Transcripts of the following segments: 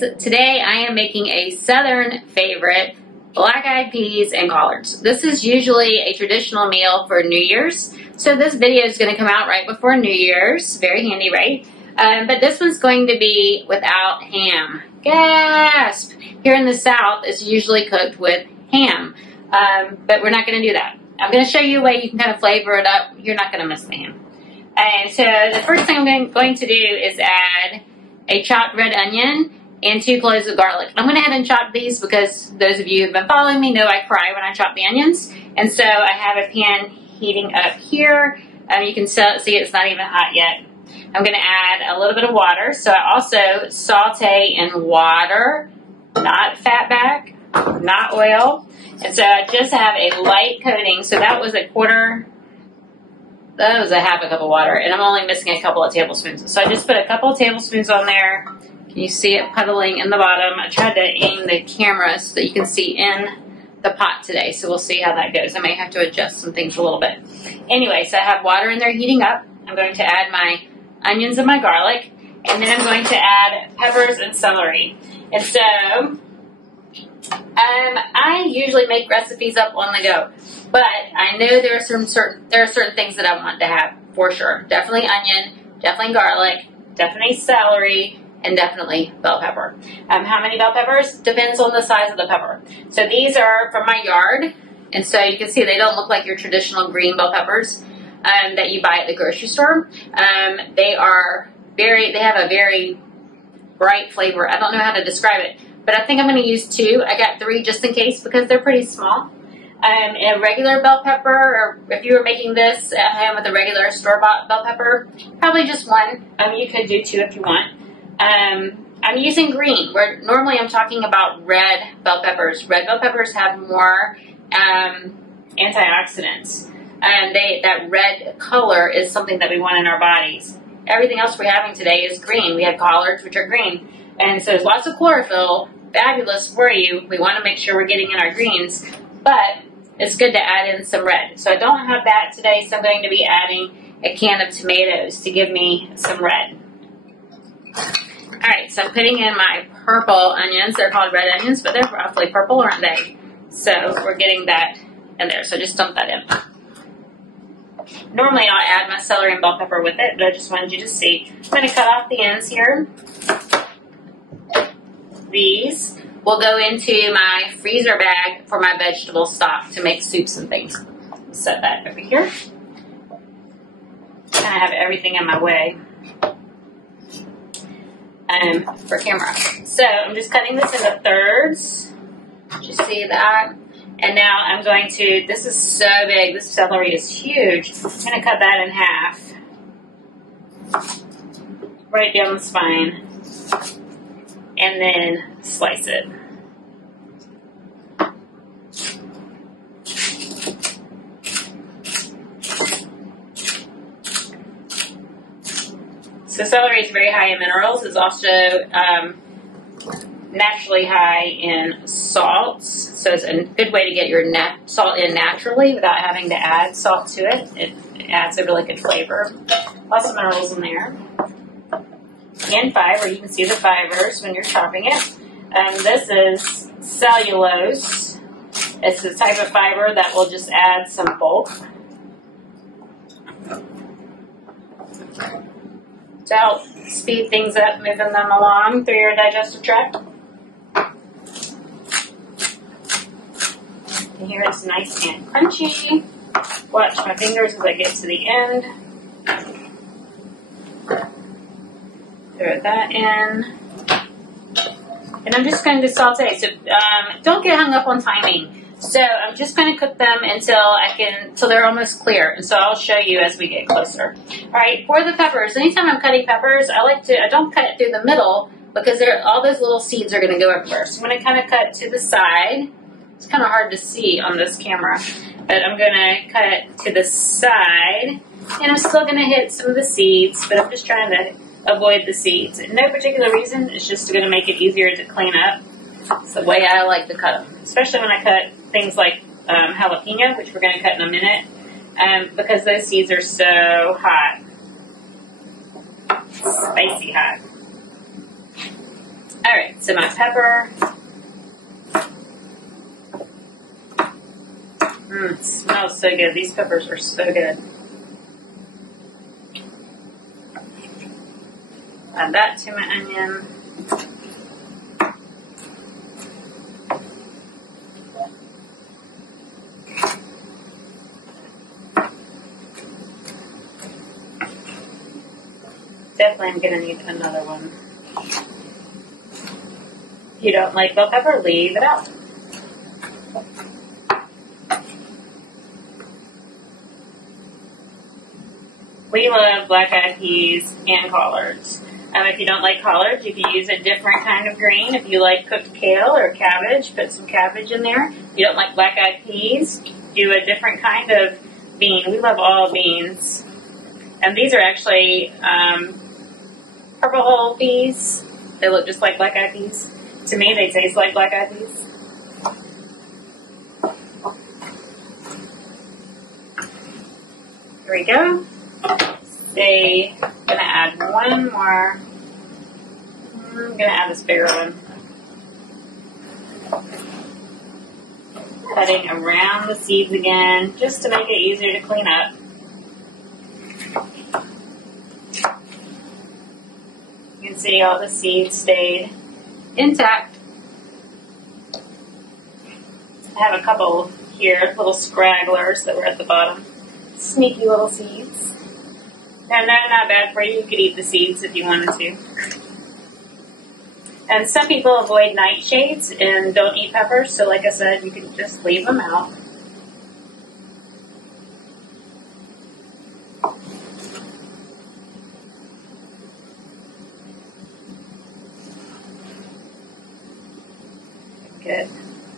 guys, today I am making a southern favorite, black-eyed peas and collards. This is usually a traditional meal for New Year's, so this video is going to come out right before New Year's. Very handy, right? But this one's going to be without ham. Gasp! Here in the South, it's usually cooked with ham, but we're not going to do that. I'm going to show you a way you can kind of flavor it up. You're not going to miss the ham. And so the first thing I'm going to do is add a chopped red onion and 2 cloves of garlic. I'm going to go ahead and chop these because those of you who have been following me know I cry when I chop the onions. And so I have a pan heating up here. You can see it's not even hot yet. I'm going to add a little bit of water. So I also saute in water, not fat back, not oil. And so I just have a light coating. So that was a half a cup of water, and I'm only missing a couple of tablespoons. So I just put a couple of tablespoons on there. Can you see it puddling in the bottom? I tried to aim the camera so that you can see in the pot today, so we'll see how that goes. I may have to adjust some things a little bit. Anyway, so I have water in there heating up. I'm going to add my onions and my garlic, and then I'm going to add peppers and celery. And so I usually make recipes up on the go, but I know there are certain things that I want to have for sure. Definitely onion, definitely garlic, definitely celery, and definitely bell pepper. How many bell peppers? Depends on the size of the pepper. So these are from my yard, and so you can see they don't look like your traditional green bell peppers that you buy at the grocery store. They have a very bright flavor. I don't know how to describe it, but I think I'm going to use 2. I got 3 just in case because they're pretty small. A regular bell pepper, or if you were making this at home with a regular store-bought bell pepper, probably just 1. You could do 2 if you want. I'm using green, where normally I'm talking about red bell peppers. Red bell peppers have more antioxidants. That red color is something that we want in our bodies. Everything else we're having today is green. We have collards, which are green. And so there's lots of chlorophyll, fabulous for you. We want to make sure we're getting in our greens, but it's good to add in some red. So I don't have that today, so I'm going to be adding a can of tomatoes to give me some red. Alright, so I'm putting in my purple onions. They're called red onions, but they're roughly purple, aren't they? So we're getting that in there, so just dump that in. Normally I'll add my celery and bell pepper with it, but I just wanted you to see. I'm going to cut off the ends here. These will go into my freezer bag for my vegetable stock to make soups and things. Set that over here. Kind of have everything in my way for camera. So I'm just cutting this into thirds. Did you see that? And now I'm going to, this is so big, this celery is huge. I'm going to cut that in half. Right down the spine. And then slice it. So celery is very high in minerals. It's also naturally high in salts. So it's a good way to get your salt in naturally without having to add salt to it. It adds a really good flavor. Lots of minerals in there. And fiber. You can see the fibers when you're chopping it. This is cellulose. It's the type of fiber that will just add some bulk. To help speed things up, moving them along through your digestive tract. And here it's nice and crunchy. Watch my fingers as I get to the end. Throw that in. And I'm just going to saute. So don't get hung up on timing. So I'm just going to cook them until they're almost clear. And so I'll show you as we get closer. All right, for the peppers, anytime I'm cutting peppers, I don't cut it through the middle because all those little seeds are going to go everywhere. So I'm going to kind of cut to the side. It's kind of hard to see on this camera, but I'm going to cut it to the side. And I'm still going to hit some of the seeds, but I'm just trying to avoid the seeds. No particular reason, it's just going to make it easier to clean up. It's the way I like to cut them, especially when I cut things like jalapeno, which we're going to cut in a minute, because those seeds are so hot. Spicy hot. Alright, so my pepper. It smells so good. These peppers are so good. Add that to my onion. Definitely I'm going to need another one. If you don't like bell pepper, leave it out. We love black-eyed peas and collards. If you don't like collards, you can use a different kind of green. If you like cooked kale or cabbage, put some cabbage in there. If you don't like black-eyed peas, do a different kind of bean. We love all beans. And these are actually purple hull peas. They look just like black-eyed peas. To me, they taste like black-eyed peas. Here we go. I'm going to add one more. I'm going to add this bigger one. Cutting around the seeds again, just to make it easier to clean up. You can see all the seeds stayed intact. I have a couple here, little scragglers that were at the bottom. Sneaky little seeds. And they're not bad for you. You could eat the seeds if you wanted to. And some people avoid nightshades and don't eat peppers, so like I said, you can just leave them out. Get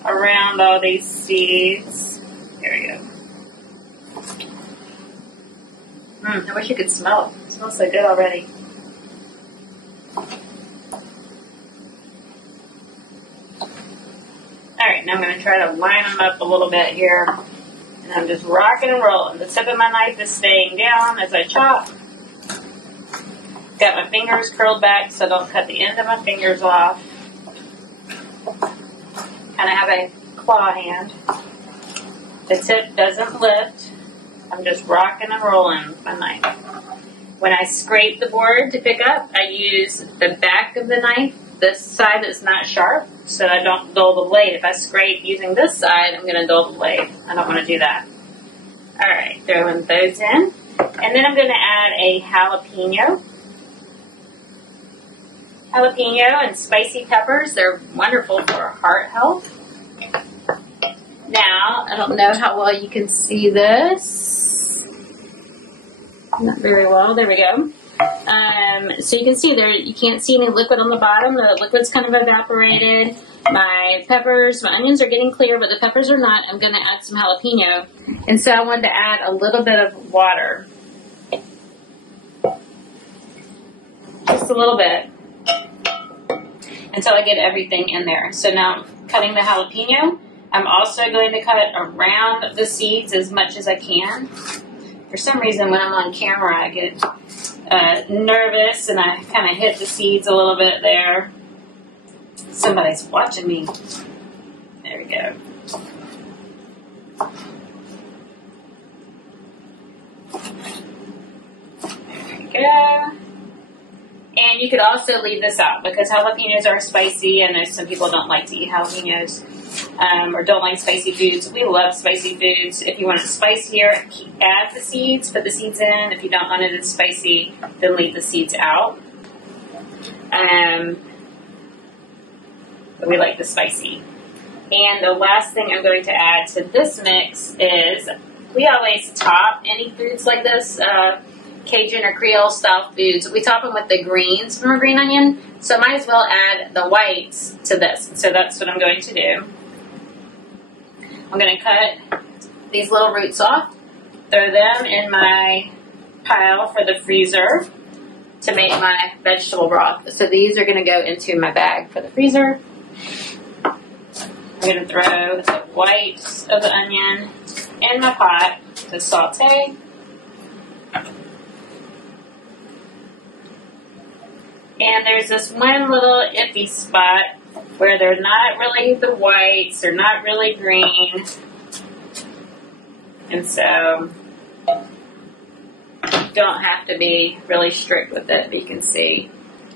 around all these seeds. There we go. I wish you could smell it. It smells so good already. Alright, now I'm going to try to line them up a little bit here. And I'm just rocking and rolling. The tip of my knife is staying down as I chop. Got my fingers curled back so I don't cut the end of my fingers off. Kind of have a claw hand. The tip doesn't lift. I'm just rocking and rolling with my knife. When I scrape the board to pick up, I use the back of the knife, this side that's not sharp, so I don't dull the blade. If I scrape using this side, I'm going to dull the blade. I don't want to do that. Alright, throwing those in. And then I'm going to add a jalapeno. Jalapeno and spicy peppers, they're wonderful for heart health. Now, I don't know how well you can see this. Not very well. There we go. So you can see there, you can't see any liquid on the bottom. The liquid's kind of evaporated. My peppers, my onions are getting clear, but the peppers are not. I'm going to add some jalapeno. And so I wanted to add a little bit of water. Just a little bit. Until I get everything in there. So now I'm cutting the jalapeno. I'm also going to cut around the seeds as much as I can. For some reason, when I'm on camera, I get nervous and I kind of hit the seeds a little bit there. Somebody's watching me. There we go. There we go. And you could also leave this out because jalapenos are spicy. I know some people don't like to eat jalapenos or don't like spicy foods. We love spicy foods. If you want it spicier, add the seeds, put the seeds in. If you don't want it as spicy, then leave the seeds out. But we like the spicy. And the last thing I'm going to add to this mix is we always top any foods like this. Cajun or Creole style foods. We top them with the greens from a green onion, so I might as well add the whites to this. So that's what I'm going to do. I'm going to cut these little roots off, throw them in my pile for the freezer to make my vegetable broth. So these are going to go into my bag for the freezer. I'm going to throw the whites of the onion in my pot to saute. And there's this one little iffy spot where they're not really the whites, they're not really green. And so you don't have to be really strict with it, but you can see.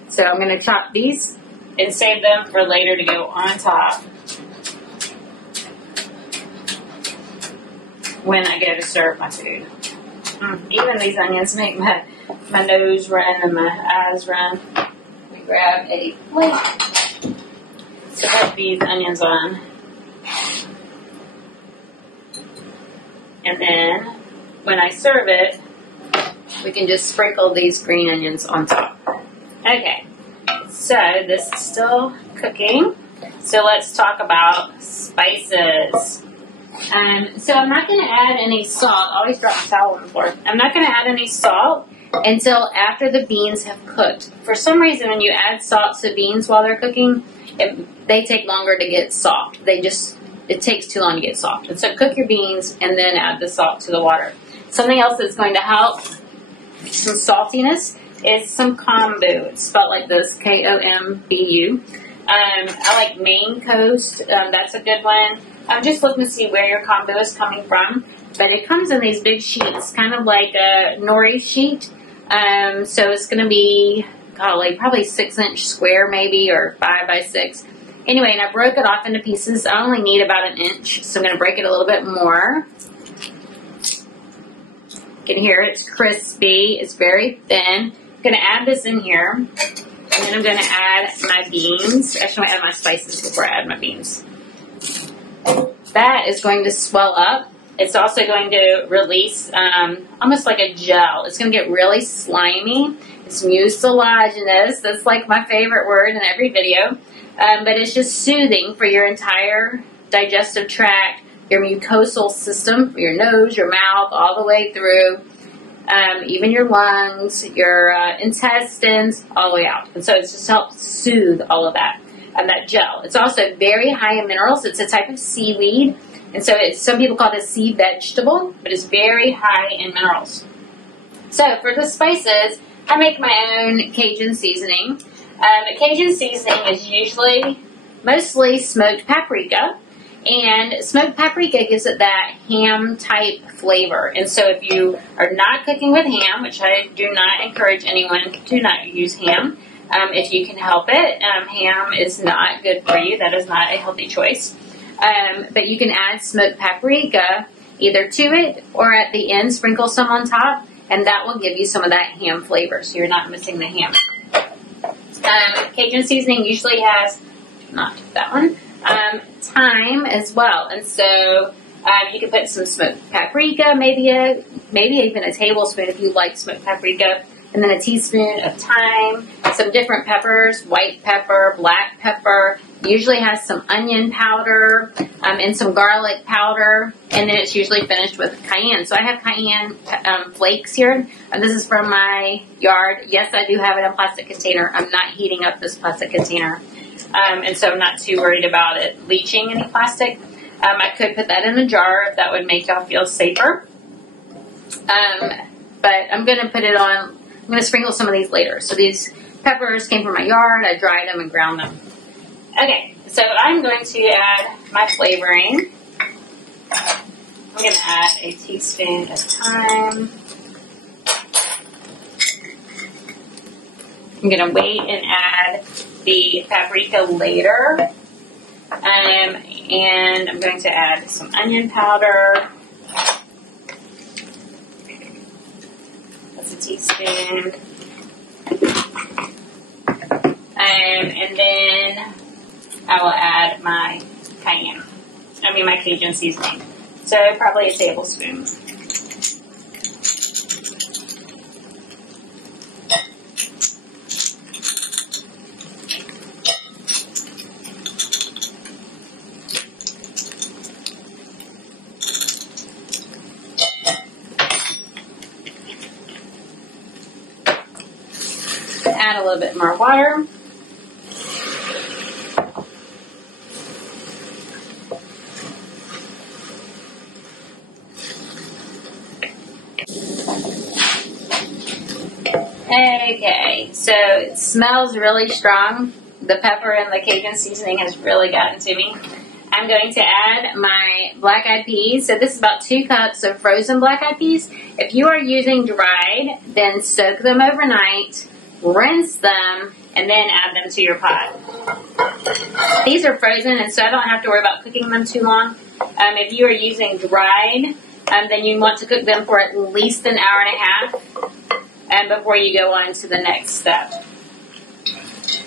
So I'm going to chop these and save them for later to go on top when I go to serve my food. Even these onions make my nose run and my eyes run. Let me grab a plate to put these onions on. And then when I serve it, we can just sprinkle these green onions on top. Okay, so this is still cooking. So let's talk about spices. So I'm not going to add any salt. I always drop the towel on the floor. I'm not going to add any salt until after the beans have cooked. For some reason, when you add salt to beans while they're cooking, they take longer to get soft. It takes too long to get soft. And so cook your beans and then add the salt to the water. Something else that's going to help some saltiness is some kombu. It's spelled like this, Kombu. I like Maine Coast. That's a good one. I'm just looking to see where your kombu is coming from. But it comes in these big sheets, kind of like a nori sheet. So it's going to be probably 6-inch square maybe, or 5 by 6. Anyway, and I broke it off into pieces. I only need about 1 inch, so I'm going to break it a little bit more. You can hear it's crispy. It's very thin. I'm going to add this in here, and then I'm going to add my beans. Actually, I'm going to add my spices before I add my beans. That is going to swell up. It's also going to release almost like a gel. It's going to get really slimy. It's mucilaginous. That's like my favorite word in every video. But it's just soothing for your entire digestive tract, your mucosal system, your nose, your mouth, all the way through, even your lungs, your intestines, all the way out. And so it's just helps soothe all of that, that gel. It's also very high in minerals. It's a type of seaweed. And so some people call it a sea vegetable, but it's very high in minerals. So for the spices, I make my own Cajun seasoning. A Cajun seasoning is mostly smoked paprika, and smoked paprika gives it that ham-type flavor. And so if you are not cooking with ham, which I do not encourage anyone to not use ham, if you can help it, ham is not good for you. That is not a healthy choice. But you can add smoked paprika either to it or at the end, sprinkle some on top, and that will give you some of that ham flavor, so you're not missing the ham. Cajun seasoning usually has, not that one, thyme as well. And so you can put some smoked paprika, maybe even a tablespoon if you like smoked paprika, and then a teaspoon of thyme, some different peppers, white pepper, black pepper. Usually has some onion powder and some garlic powder, and then it's usually finished with cayenne. So I have cayenne flakes here. This is from my yard. Yes, I do have it in a plastic container. I'm not heating up this plastic container, and so I'm not too worried about it leaching any plastic. I could put that in a jar if that would make y'all feel safer. But I'm going to put it on. I'm going to sprinkle some of these later. So these peppers came from my yard. I dried them and ground them. Okay, so I'm going to add my flavoring. I'm going to add a teaspoon of thyme. I'm going to wait and add the paprika later. And I'm going to add some onion powder. That's a teaspoon. And then I will add my my Cajun seasoning. So probably a tablespoon. Add a little bit more water. Okay, so it smells really strong. The pepper and the Cajun seasoning has really gotten to me. I'm going to add my black-eyed peas. So this is about 2 cups of frozen black-eyed peas. If you are using dried, then soak them overnight, rinse them, and then add them to your pot. These are frozen, and so I don't have to worry about cooking them too long. If you are using dried, then you want to cook them for at least an hour and a half before you go on to the next step.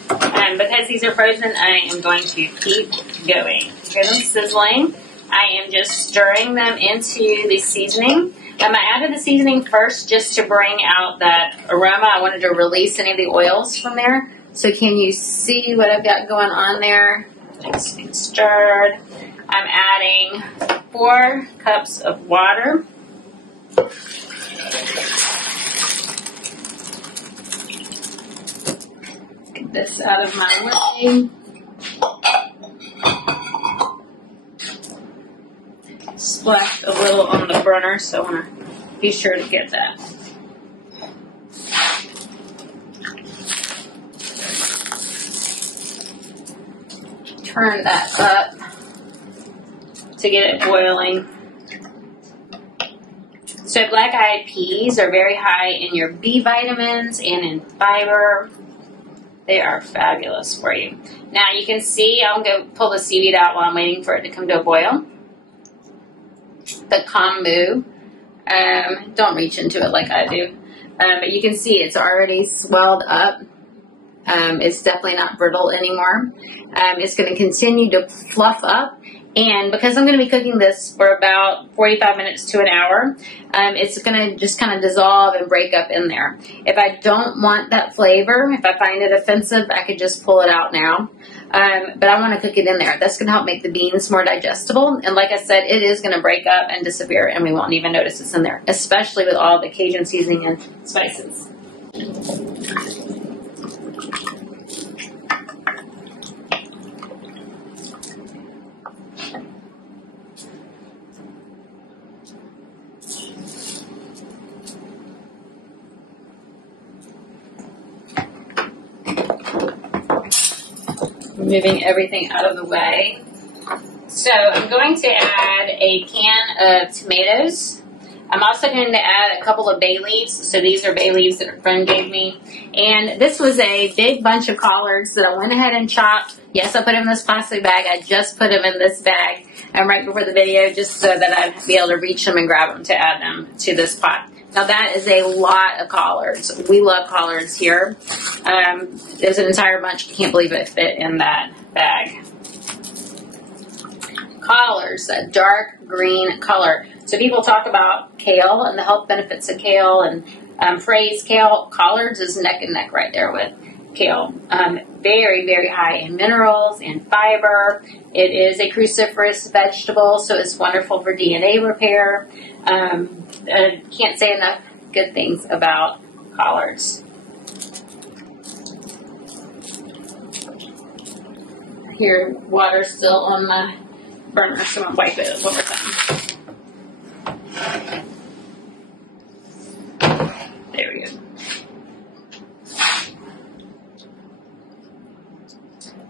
Because these are frozen, I am going to keep going. Hear them sizzling. I am just stirring them into the seasoning. I added the seasoning first just to bring out that aroma. I wanted to release any of the oils from there. So can you see what I've got going on there? Just get stirred. I'm adding 4 cups of water. Get this out of my way. Splashed a little on the burner, so I want to be sure to get that. Turn that up to get it boiling. So black-eyed peas are very high in your B vitamins and in fiber. They are fabulous for you. Now you can see, I'll go pull the seaweed out while I'm waiting for it to come to a boil. The kombu, don't reach into it like I do, but you can see it's already swelled up. It's definitely not brittle anymore. It's going to continue to fluff up, and because I'm going to be cooking this for about 45 minutes to an hour, it's going to just kind of dissolve and break up in there. If I don't want that flavor, if I find it offensive, I could just pull it out now. But I want to cook it in there. That's going to help make the beans more digestible. And like I said, it is going to break up and disappear, and we won't even notice it's in there, especially with all the Cajun seasoning and spices. Moving everything out of the way. So I'm going to add a can of tomatoes. I'm also going to add a couple of bay leaves. So these are bay leaves that a friend gave me. And this was a big bunch of collards that I went ahead and chopped. Yes, I put them in this plastic bag. I just put them in this bag right before the video just so that I'd be able to reach them and grab them to add them to this pot. Now that is a lot of collards. We love collards here. There's an entire bunch. I can't believe it fit in that bag. Collards, a dark green color. So people talk about kale and the health benefits of kale and praise kale. Collards is neck and neck right there with kale. Very, very high in minerals and fiber. It is a cruciferous vegetable, so it's wonderful for DNA repair. I can't say enough good things about collards. Here, water's still on the burner, so I'm going to wipe it one more time. There we go.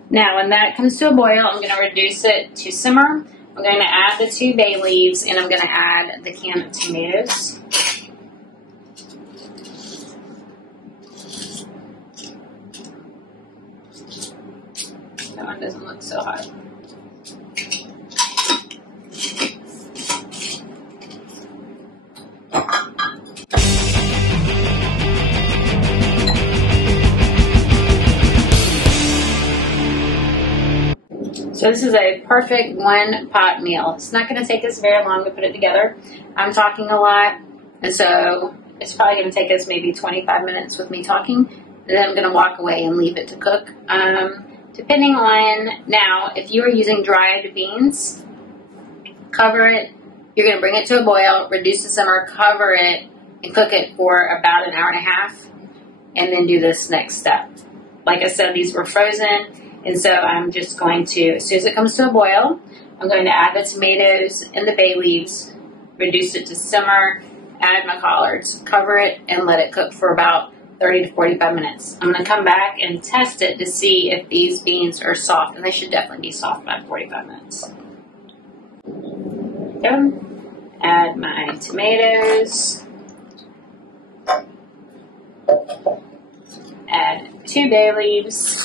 Now, when that comes to a boil, I'm going to reduce it to simmer. I'm going to add the 2 bay leaves, and I'm going to add the can of tomatoes. That one doesn't look so hot. So this is a perfect 1-pot meal. It's not going to take us very long to put it together. I'm talking a lot, and so it's probably going to take us maybe 25 minutes with me talking, and then I'm going to walk away and leave it to cook. Depending on, now, if you are using dried beans, cover it. You're going to bring it to a boil, reduce the simmer, cover it, and cook it for about an hour and a half, and then do this next step. Like I said, these were frozen. And so I'm just going to, as soon as it comes to a boil, I'm going to add the tomatoes and the bay leaves, reduce it to simmer, add my collards, cover it, and let it cook for about 30 to 45 minutes. I'm going to come back and test it to see if these beans are soft, and they should definitely be soft by 45 minutes. Go. Add my tomatoes. Add 2 bay leaves.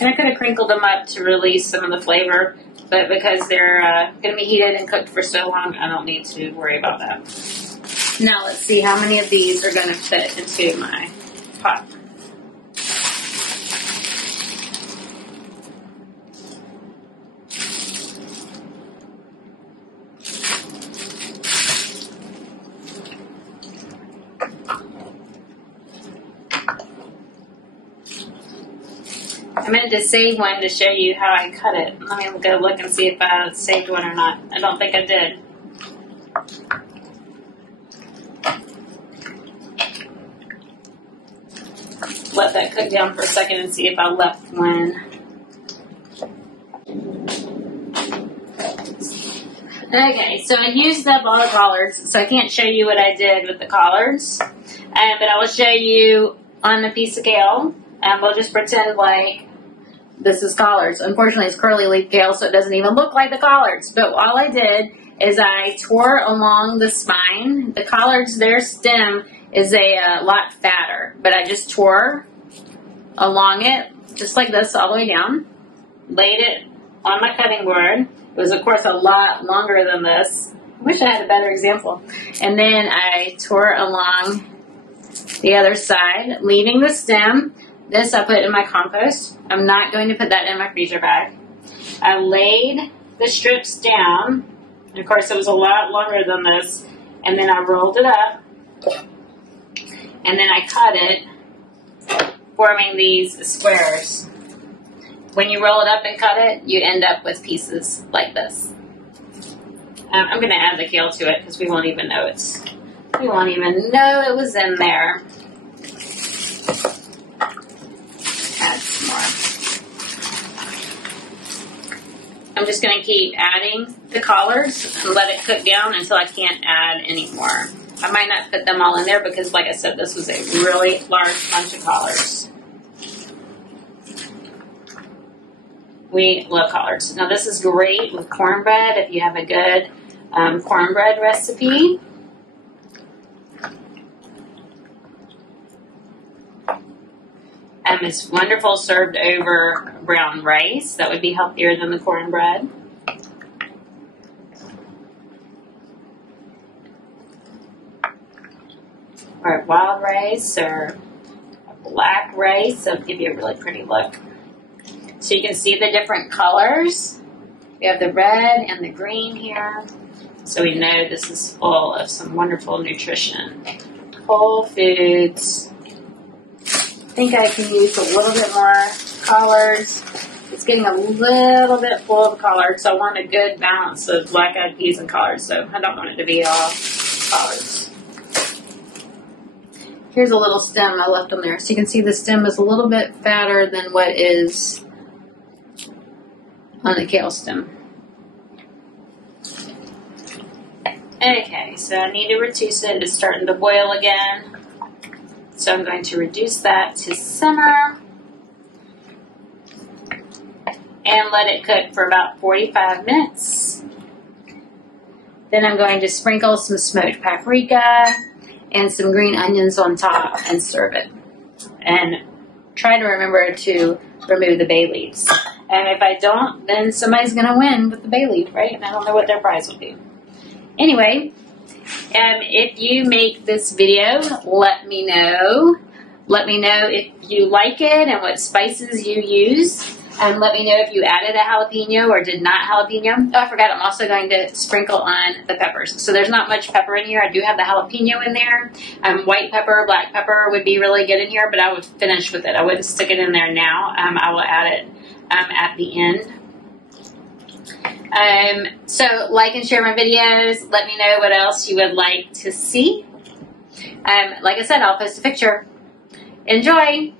And I could have crinkled them up to release some of the flavor, but because they're going to be heated and cooked for so long, I don't need to worry about that. Now let's see how many of these are going to fit into my pot. I meant to save one to show you how I cut it. Let me go look and see if I saved one or not. I don't think I did. Let that cook down for a second and see if I left one. Okay, so I used up all the collards, so I can't show you what I did with the collards, but I will show you on a piece of kale, and we'll just pretend like this is collards. Unfortunately, it's curly leaf kale, so it doesn't even look like the collards, but all I did is I tore along the spine. The collards, their stem is a lot fatter, but I just tore along it, just like this, all the way down, laid it on my cutting board. It was, of course, a lot longer than this. I wish I had a better example. And then I tore along the other side, leaving the stem. This I put in my compost. I'm not going to put that in my freezer bag. I laid the strips down. And of course, it was a lot longer than this. And then I rolled it up. And then I cut it, forming these squares. When you roll it up and cut it, you end up with pieces like this. I'm going to add the kale to it because we won't even know it was in there. Add some more. I'm just going to keep adding the collards and let it cook down until I can't add any more. I might not put them all in there because, like I said, this was a really large bunch of collards. We love collards. Now, this is great with cornbread if you have a good cornbread recipe. It's wonderful served over brown rice. That would be healthier than the cornbread. Or wild rice or black rice. That'll give you a really pretty look. So you can see the different colors. We have the red and the green here. So we know this is full of some wonderful nutrition. Whole foods. I think I can use a little bit more collards. It's getting a little bit full of collards, so I want a good balance of black-eyed peas and collards, so I don't want it to be all collards. Here's a little stem I left on there. So you can see the stem is a little bit fatter than what is on the kale stem. Okay, so I need to reduce it. It's starting to boil again. So I'm going to reduce that to simmer and let it cook for about 45 minutes. Then I'm going to sprinkle some smoked paprika and some green onions on top and serve it. And try to remember to remove the bay leaves. And if I don't, then somebody's going to win with the bay leaf, right? And I don't know what their prize will be. Anyway, if you make this video, let me know. Let me know if you like it and what spices you use. And let me know if you added a jalapeno or did not jalapeno. Oh, I forgot, I'm also going to sprinkle on the peppers. So there's not much pepper in here. I do have the jalapeno in there. White pepper, black pepper would be really good in here, but I would finish with it. I wouldn't stick it in there now. I will add it at the end. So like and share my videos. Let me know what else you would like to see. Like I said, I'll post a picture. Enjoy!